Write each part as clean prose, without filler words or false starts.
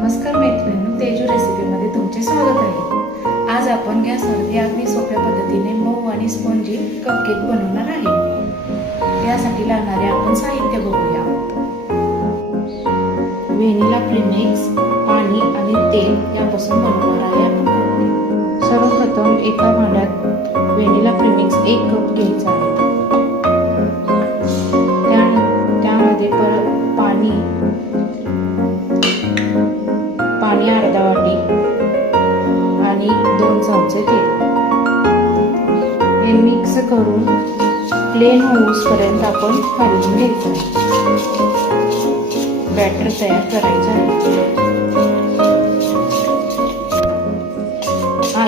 नमस्कार मैत्रिणींनो, तेजू रेसिपीमध्ये तुमचे स्वागत आहे। आज आपण गॅसवरती अगदी सोप्या पद्धतीने मऊ आणि स्पंजी कपकेक बनवणार आहे। यासाठी लागणारे आपण साहित्य बघूया। व्हॅनिला प्रीमिक्स, पाणी आणि तेल यापासून बनवणार आहे आपण कपकेक। सर्वप्रथम एका भांड्यात व्हॅनिला प्रीमिक्स 1 कप घ्यायचा आहे। त्यामध्ये पाणी अर्धा वाटी आणि 2 चमचे तेल हे मिक्स करून प्लेन होऊसपर्यंत आपण हलवून घ्यायचं आहे। बॅटर तयार करायचं आहे।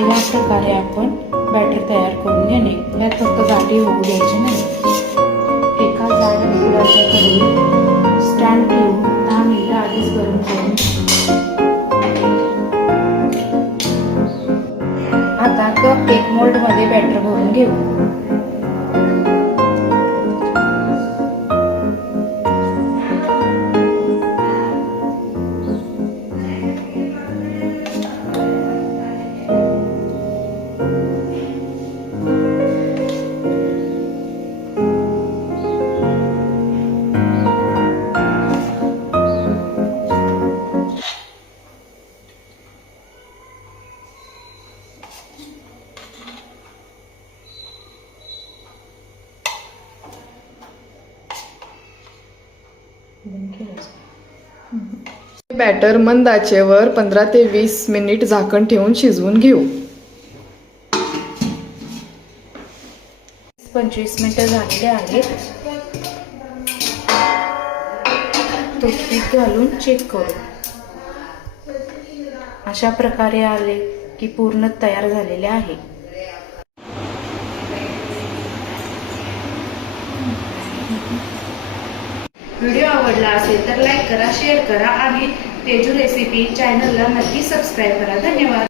या प्रकारे आपण बॅटर तयार करून घेणे। यात फक्त गाठी होऊ द्यायची नाही। एका जाड लाकडाच्या कढईत स्टँड ठेवून 10 मिनिटं आधीच गरम करून आता कपकेक मोल्ड मध्ये बॅटर भरून घेऊ। बॅटर मंद आचेवर 15 ते 20 मिनिट झाकण ठेवून शिजवून घेऊ। 25 मिनिटं झालेले आहेत। टूथपिक घालून चेक करू। अशा प्रकारे आले की पूर्ण तयार झालेले आहे। व्हिडिओ आवडला असेल तर लाईक करा, शेअर करा आणि तेजू रेसिपी चॅनलला नक्की सबस्क्राईब करा। धन्यवाद।